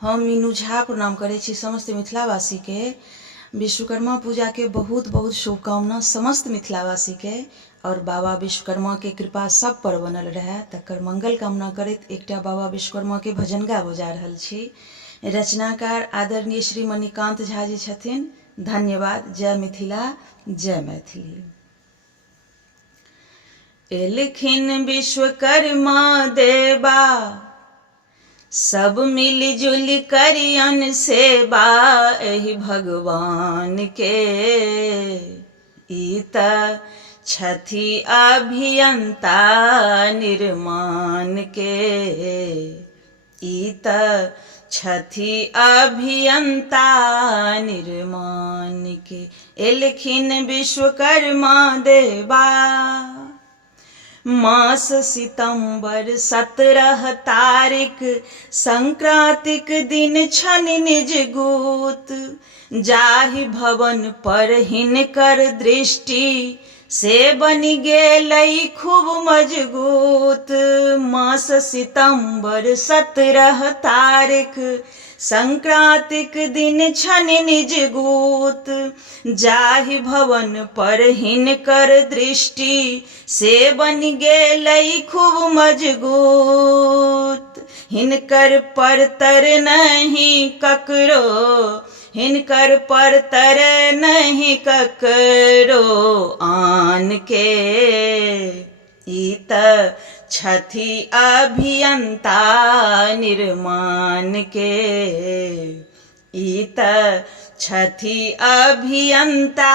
हम मीनू झा प्रणाम करे छी समस्त मिथिलावासी के। विश्वकर्मा पूजा के बहुत बहुत शुभकामना समस्त मिथिलावासी के। और बाबा विश्वकर्मा के कृपा सब पर बनल रहे तकर मंगल कामना करैत एकटा बाबा विश्वकर्मा के भजनगा बजा रहल छी। रचनाकार आदरणीय श्री मणिकांत झा जी छथिन। धन्यवाद। जय मिथिला, जय मैथिली। एलखिन विश्वकर्मा देवा, सब मिलजुल करियन सेवा एहि भगवान के। ई त छथि अभियंता निर्माण के। ई त छथि अभियंता निर्माण के। एलखिन विश्वकर्मा देवा, मास सितंबर 17 तारीख संक्रांतिक दिन छनि निज गुत। जाहि भवन पर हिनकर दृष्टि से बनि गेलै खूब मजगूत। मास सितंबर 17 तारीख संक्रांतिक दिन छनि निज गुत। जाहि भवन पर हिनकर दृष्टि से बनि गेलै खूब मजगूत। हिनकर परतर नहीं ककरो, हिनकर परतर नहीं ककरो आन के। ई त छथि अभियंता निर्माण के। ई त छथि अभियंता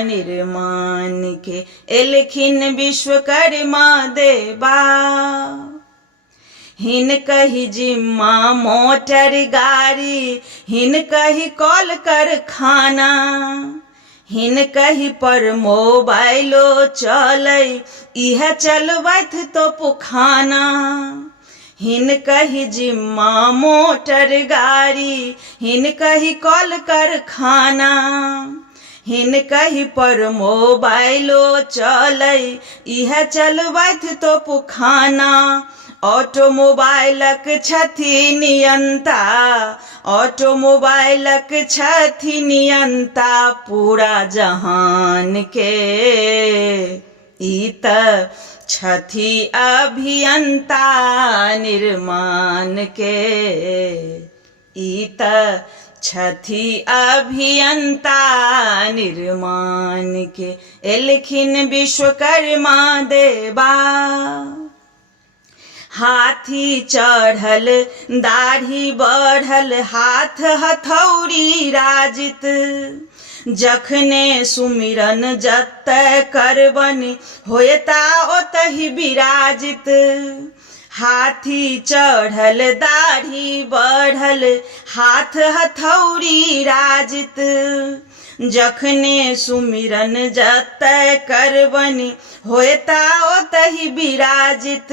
निर्माण के। एलखिन विश्वकर्मा देवा, हिनकहि जिम्मा मोटर गाड़ी, हिनकहि कल कारखाना। हिनकहि पर मोबाइलो चलै, इहे चलबैथ तोपखाना। हिनकहि जिम्मा मोटर गाड़ी, हिनकहि कल कारखाना। हिनकहि पर मोबाइलो चलै, इहे चलबैथ तोपखाना। ऑटोमोबाइलक छथि नियंता, ऑटोमोबाइलक छथि नियंता पूरा जहान के। ई त छथि अभियंता निर्माण के। ई त छथि अभियंता निर्माण के। एलखिन विश्वकर्मा देवा, हाथी चढ़ल दाढ़ी बढ़ल हाथ हथौड़ी राजित। जखने सुमिरन जतय करबनि होयता ओतहि विराजित। हाथी चढ़ल दाढ़ी बढ़ल हाथ हथौड़ी राजित। जखने सुमिरन जतय करबनि होयता ओतहि विराजित।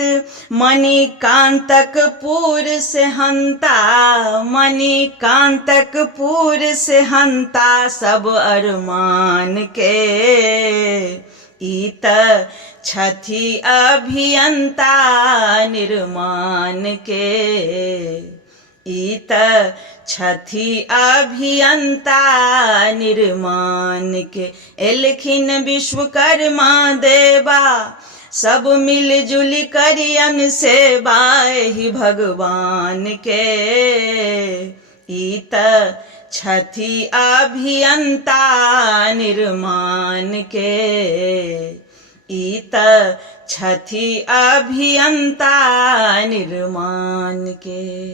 मणिकांतक पुर से हंता, मणिकांतक पुर से हंता सब अरमान के। ई त छथि अभियंता निर्माण के। ई त छथि अभियंता निर्माण के। एलखिन विश्वकर्मा देवा, सब मिलजुल करियन सेवा एहि भगवान के। ई त छथि अभियंता निर्माण के। ई त छथि अभियंता निर्माण के।